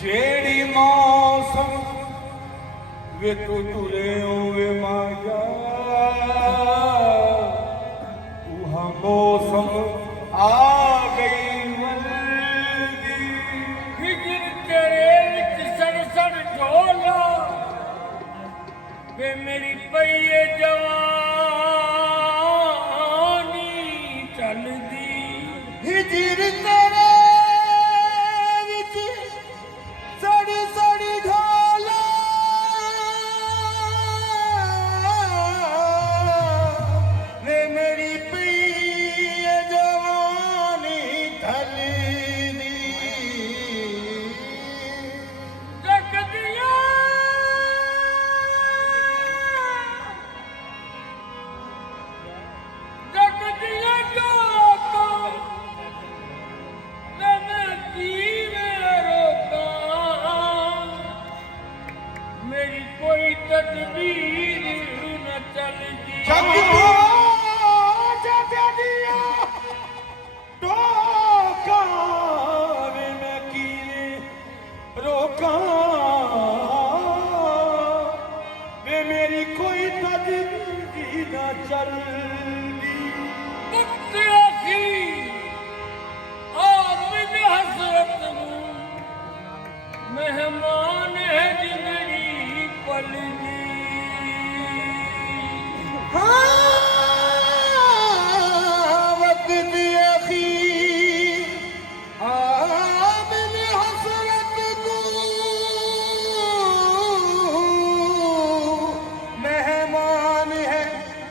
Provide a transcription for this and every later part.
जेड़ी मौसम वे तू तुरे वे माया उहा मौसम आ गई वल्दी हिजर तेरे विच सड़ सड़ ढोला वे मेरी पईए जवानी चलदी हिजर तेरे विच सड़ी सड़ी ढोला वे मेरी पीए जवानी ढलदी जग दिया जग दिया गाता मैं कीवे रोका मेरी कोई तदबीर न चलती जग दिया टोका वे मैं कीने रोका वे मेरी कोई तदबीर न चलती वक्त आखी आमिन हसरत नूं मेहमान है जिंदगी पलदी वक्त अखीर आमिन हसरत को मेहमान है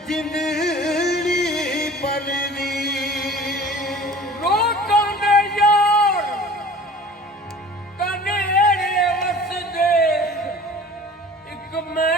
जिंदड़ी पलदी रोकां दे यार कनेरे वसदे एक मैं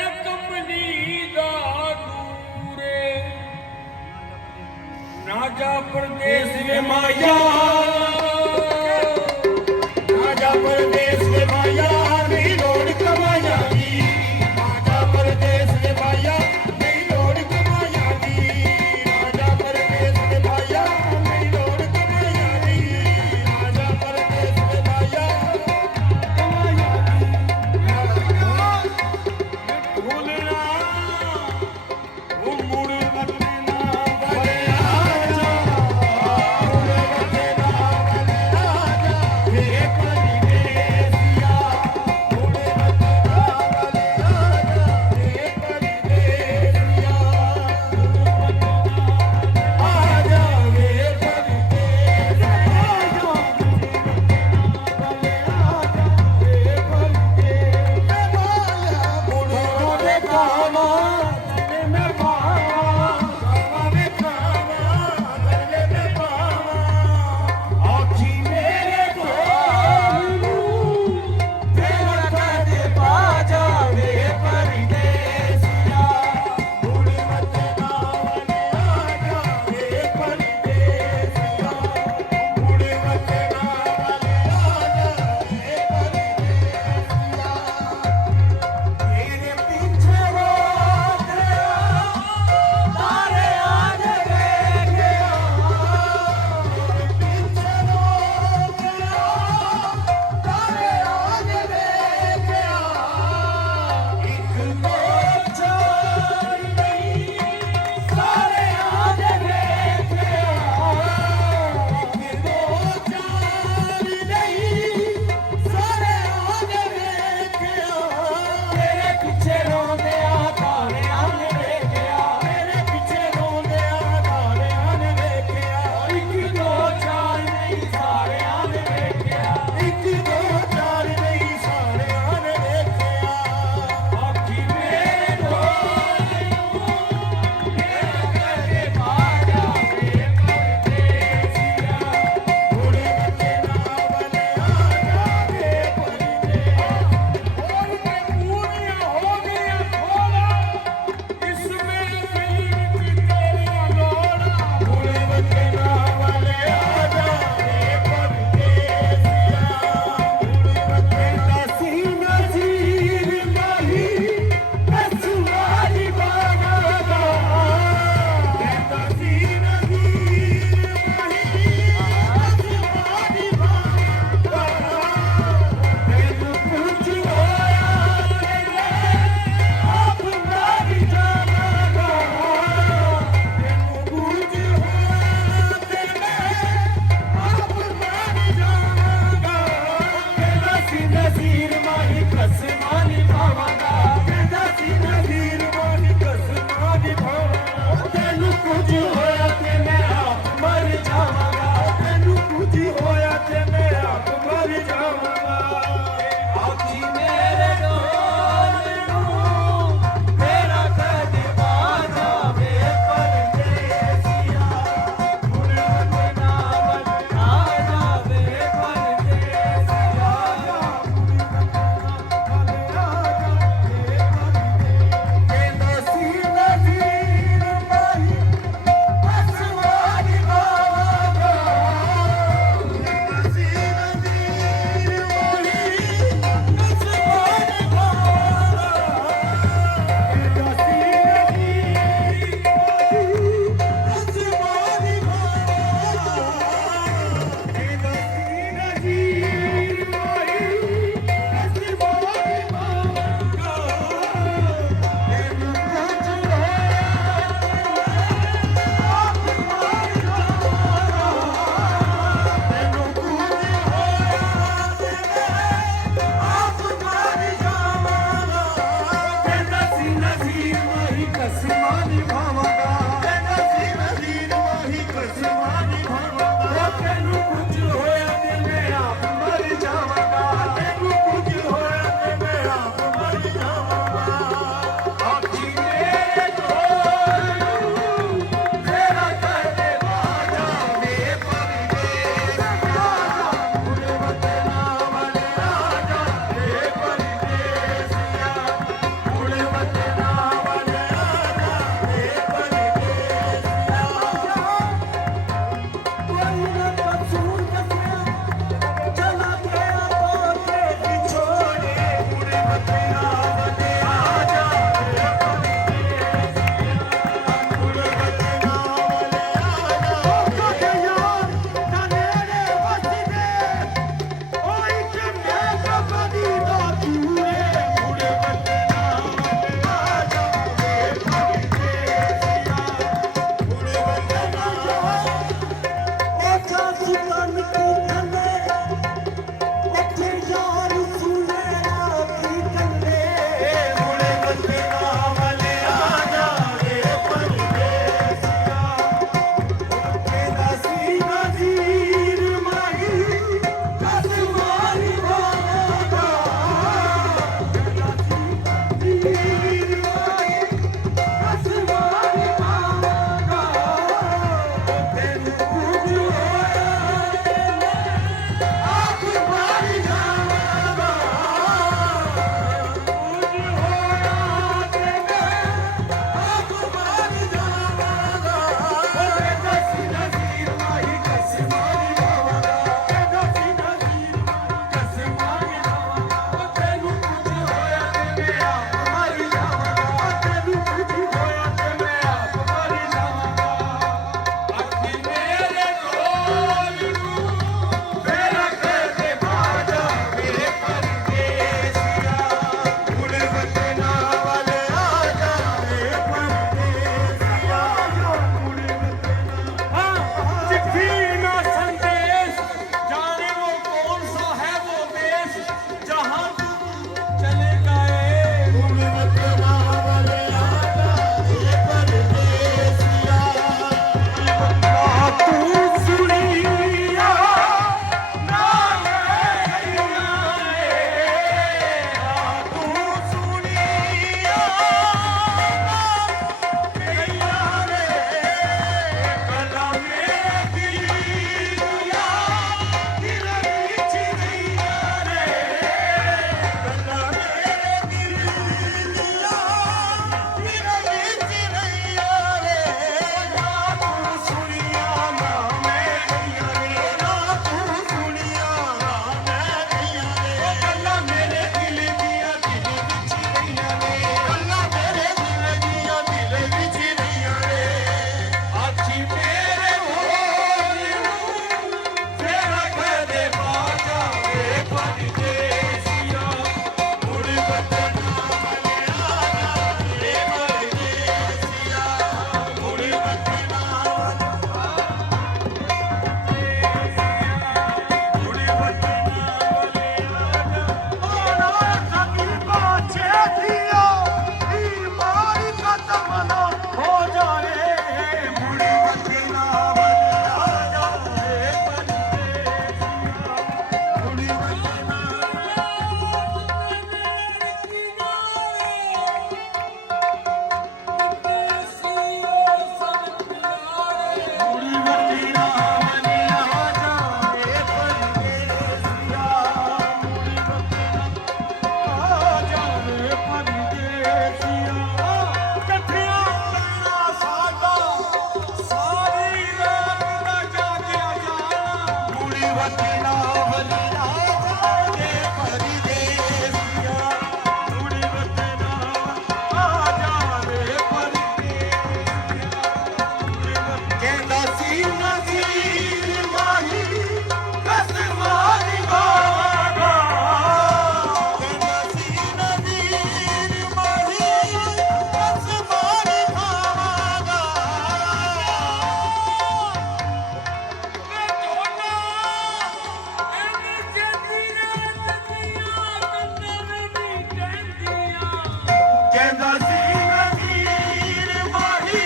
ਕਹਿੰਦਾ ਸੀ ਨਜ਼ੀਰ ਮਾਹੀ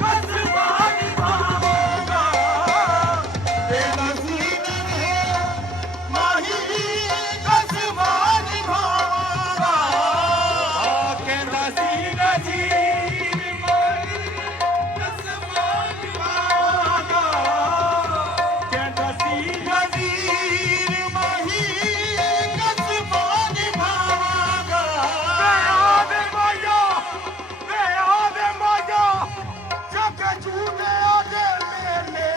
ਕਸਮਾਂ ਨਿਭਾਵਾਂਗਾ ਕਹਿੰਦਾ ਸੀ ਨਜ਼ੀਰ ਮਾਹੀ ਕਸਮਾਂ ਨਿਭਾਵਾਂਗਾ ਕਹਿੰਦਾ ਸੀ ਨਜ਼ੀਰ ਮਾਹੀ ਕਸਮਾਂ ਨਿਭਾਵਾਂਗਾ ਕਹਿੰਦਾ ਸੀ ਨਜ਼ੀਰ ਮਾਹੀ ਕਸਮਾਂ ਨਿਭਾਵਾਂਗਾ ਵੇ ਮਾਇਆ ਜੱਗ ਝੂਟਿਆ ਦੇ ਮੇਲੇ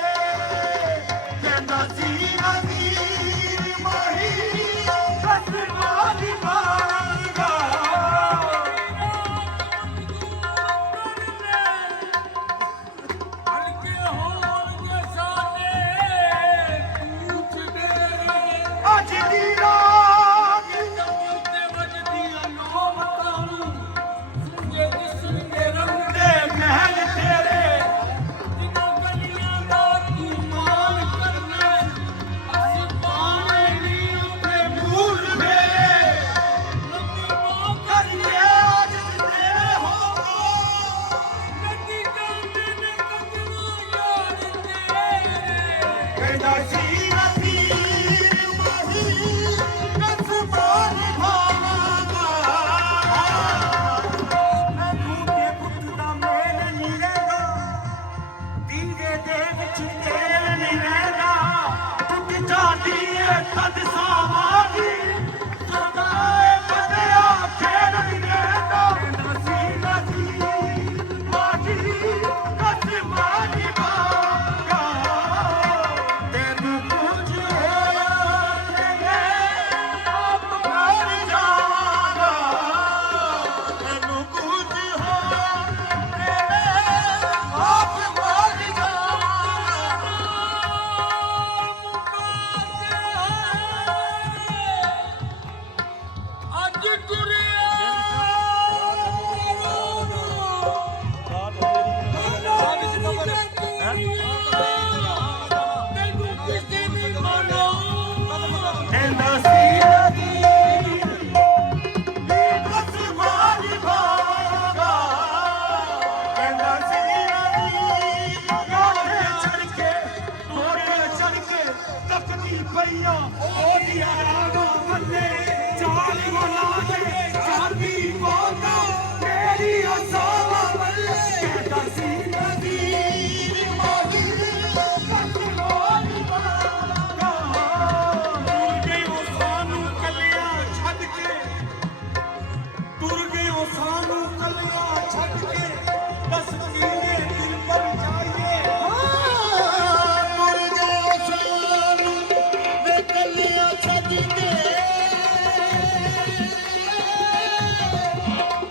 ਕਹਿੰਦਾ ਸੀ ਨਜ਼ੀਰ ਮਾਹੀ ਕਸਮਾਂ ਨਿਭਾਵਾਂਗਾ ਹਲਕੇ ਹੋਣਗੇ ਸਾਡੇ ਪੂਛ ਮੇਰੇ ਅੱਜ ਦੀ ਰਾਤ ਕਬਰ ਤੇ ਵੱਜਦੀਆਂ ਨੌਬਤਾਂ ਨੂੰ ਸੁਣਦੇ ਦਿਸਣਗੇ ਰੰਗ ਦੇ ਮਹਿਲ ਤੇਰੇ ਜਿਨ੍ਹਾਂ ਗਲੀਆਂ ਦਾ ਤੂੰ ਮਾਣ ਕਰਨਾ ਅਸੀਂ ਪਾਣੇ ਨਹੀਂ ਉੱਥੇ ਭੂਲ ਮੇਰੇ ਲੰਮੀ ਬਾਹ ਕਰੀਏ ਅੱਜ ਤੇਰੇ ਹੋਵੋ ਗੱਡੀ ਜਾਂਦੇ ਨੇ ਕਦਰਾਂ ਯਾਰ ਤੇਰੇ ਕਹਿੰਦਾ ਸੀ ਨਜ਼ੀਰ ਮਾਹੀ ਕਸਮਾਂ ਨਿਭਾਵਾਂਗਾ ਮੈਨੂੰ ਤੇ ਪੁੱਤ ਦਾ ਮੇਲ ਨਹੀਂ ਰਹਿੰਦਾ ਦੀਵੇ ਦੇ ਵਿੱਚ ਤੇਲ ਨਹੀਂ ਰਹਿੰਦਾ ਟੁੱਟ ਜਾਂਦੀ ਏ ਤਦ ਸਾਵਾਂਗੀ ਸਦਾਏ ਬੰਦਿਆ ਖੇਡ ਨਹੀਂ ਰਹਿੰਦਾ ਕਹਿੰਦਾ ਸੀ ਨਜ਼ੀਰ ਮਾਹੀ ਕਸਮਾਂ ਨਿਭਾਵਾਂਗਾ ਤੈਨੂੰ ਕੁਝ ਹੋਇਆ ਤੇ ਮੈਂ ਆਪ ਮਰ ਜਾਵਾਂਗਾ ਤੈਨੂੰ ਕੁਝ ਹੋਇਆ ਤੇ ਮੈਂ ਆਪ ਮਰ ਜਾਵਾਂਗਾ ਅੱਜ ਤੁਰਿਆ ਤੈਨੂੰ ਕਿਸੇ ਵੀ ਮਨੋ ਕਹਿੰਦਾ ਸੀ ਨਜ਼ੀਰ ਕਸਮਾਂ ਨਿਭਾਵਾਂਗਾ ਕਹਿੰਦਾ ਸੀ ਨਜ਼ੀਰ ਗੋਡੇ ਚੜ ਕੇ ਤੱਕਦੀ ਪਈਆਂ ਉਹਦੀਆਂ ਰਾਗਾਂ ਬੰਨੇ ਚਾਲ ਬਣਾ ਕੇ ਚਾਂਦੀ ਪਾਉਂਦਾ ਮੇਰੀ ਅਸਾਵਾ ਵੱਲੇ ਕਹਿੰਦਾ ਸੀ ਨਜ਼ੀਰ ਮਾਹੀ ਕਸਮਾਂ ਨਿਭਾਵਾਂਗਾ ਤੁਰ ਗਏ ਉਹ ਸਾਨੂੰ ਕੱਲਿਆਂ ਛੱਡ ਕੇ ਤੁਰ ਗਏ ਉਹ ਸਾਨੂੰ ਕੱਲਿਆਂ ਛੱਡ ਕੇ ਬਸ ਕਿਵੇਂ ਦਿਲ ਪਰ ਜਾਈਏ ਤੁਰ ਗਏ ਉਹ ਸਾਨੂੰ ਵੇ ਕੱਲਿਆਂ ਛੱਡ ਕੇ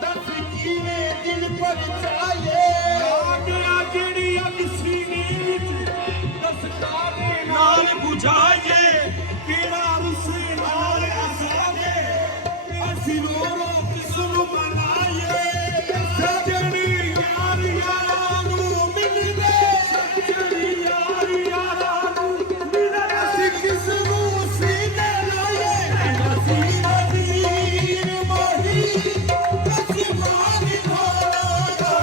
ਦੱਸ ਕਿਵੇਂ ਦਿਲ ਪਰ ਜਾਈਏ ਆਗਿਆ ਜਿਹੜੀ ਅੱਗ ਸੀਨੇ ਵਿੱਚ ਦੱਸ ਕਾਹਦੇ ਨਾਲ ਬੁਝਾਈਏ ਕਿਹੜਾ ਰੁੱਸੇ ਨਾਲ ਅਸਾਵੇ ਅਸੀਂ ਰੋ ਰੋ ਕਿਸ ਨੂੰ ਮਨਾਈਏ ਸੱਜਣੀ ਯਾਰ ਯਾਰਾਂ ਨੂੰ ਮਿਲਦੇ ਸੱਜਣੀ ਯਾਰ ਯਾਰਾਂ ਨੂੰ ਮਿਲਦੇ ਅਸੀਂ ਕਿਸ ਨੂੰ ਸੀਨੇ ਲਾਈਏ ਅਸੀਂ ਨਜ਼ੀਰ ਮਾਹੀ ਕਸਮਾਂ ਨਿਭਾਵਾਂਗਾ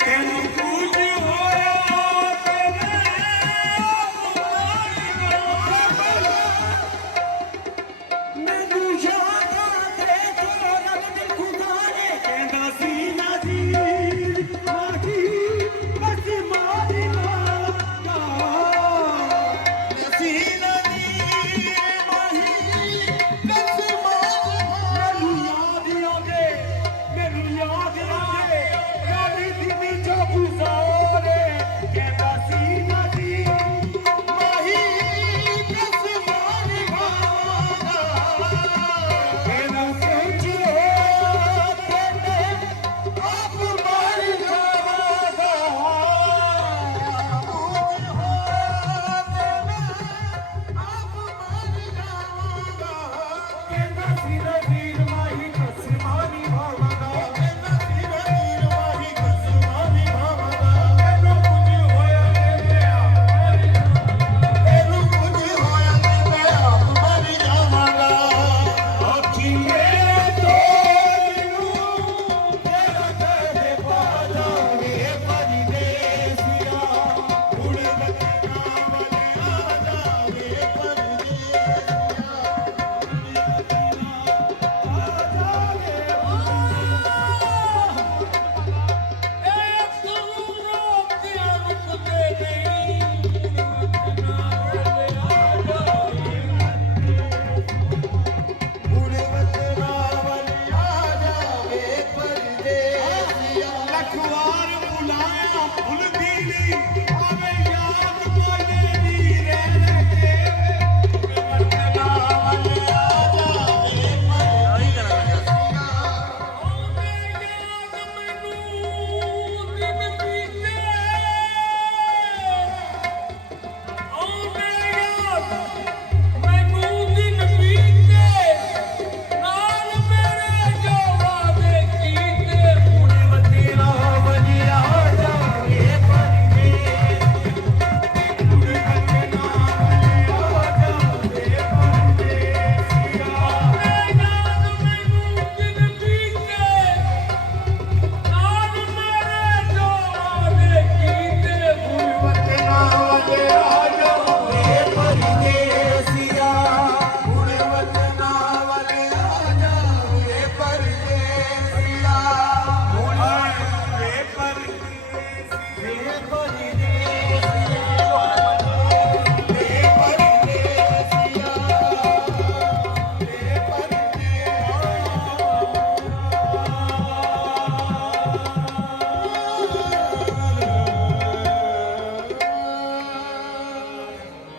ਤੈਨੂੰ ਕੁਝ ਹੋਇਆ ਤੇ ਬੁਲਾਇਆ ਭੁੱਲਦੀ ਨਹੀਂ ਆਵੇ ਯਾਦ